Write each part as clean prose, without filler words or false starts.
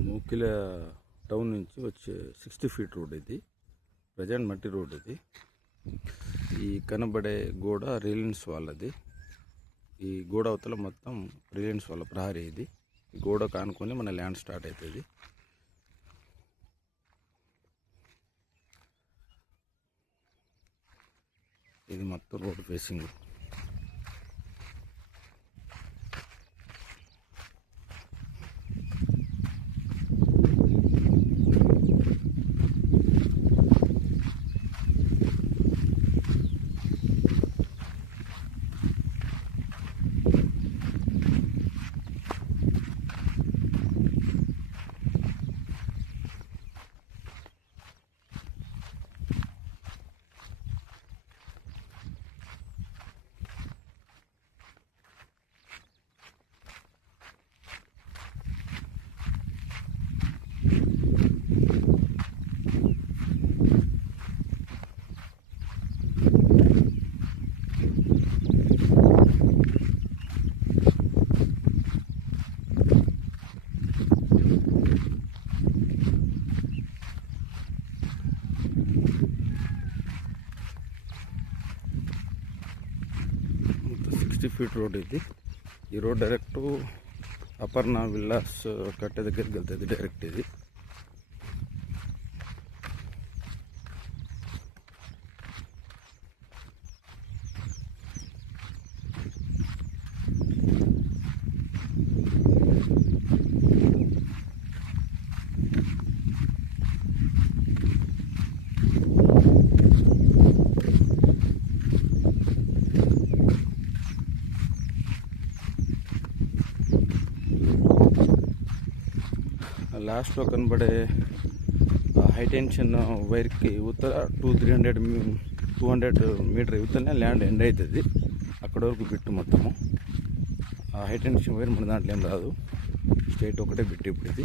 మూకిల town నుంచి వచ్చే 60 feet road ఇది. ప్రజెంట్ మట్టి రోడ్ ఇది. ఈ కనబడే గోడ రిలయన్స్ వాళ్ళది. ఈ గోడ అవతల మొత్తం రిలయన్స్ వాళ్ళ ప్రహరీ ఇది. ఈ గోడ కానుకొని మన ల్యాండ్ స్టార్ట్ అవుతుంది. ఇది మొత్తం రోడ్ ఫేసింగ్. ఫీట్ రోడ్ ఇది. ఈ రోడ్ డైరెక్ట్ అపర్ణ విల్లాస్ కట్టే దగ్గరికి వెళ్తుంది. డైరెక్ట్ ఇది. లాస్ట్లో కనబడే హై టెన్షన్ వైర్కి ఉత్తర 200 మీటర్ యువతలనే ల్యాండ్ ఎండ్ అవుతుంది. అక్కడ వరకు బిట్టు మొత్తము. ఆ హై టెన్షన్ వైర్ మన దాంట్లో ఏం రాదు. స్ట్రైట్ ఒకటే బిట్టు ఇప్పుడు ఇది.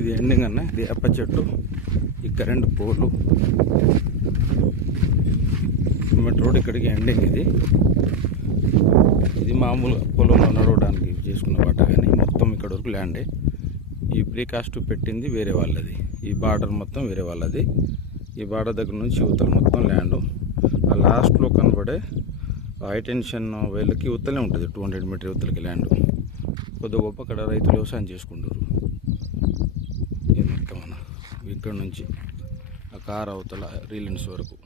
ఇది ఎండింగ్ అన్న. ఇది అప్ప చెట్టు. ఈ కరెంట్ పోలు రోడ్ ఇక్కడికి ఎండింగ్ ఇది. ఇది మామూలుగా పొలంలో నడవడానికి చేసుకున్న బాట, కానీ మొత్తం ఇక్కడ వరకు ల్యాండే. ఈ ప్రీకాస్ట్ పెట్టింది వేరే వాళ్ళది. ఈ బార్డర్ మొత్తం వేరే వాళ్ళది. ఈ బార్డర్ దగ్గర నుంచి యువతల మొత్తం ల్యాండ్. ఆ లాస్ట్లో కనబడే హై టెన్షన్ వేళ్ళకి యువతలే ఉంటుంది. 200 మీటర్ యువతలకి ల్యాండ్. కొద్ది గొప్ప అక్కడ రైతులు వ్యవసాయం చేసుకుంటారు. ఇది మొత్తం ఇక్కడ నుంచి ఆ కార్ అవతల రిలయన్స్ వరకు.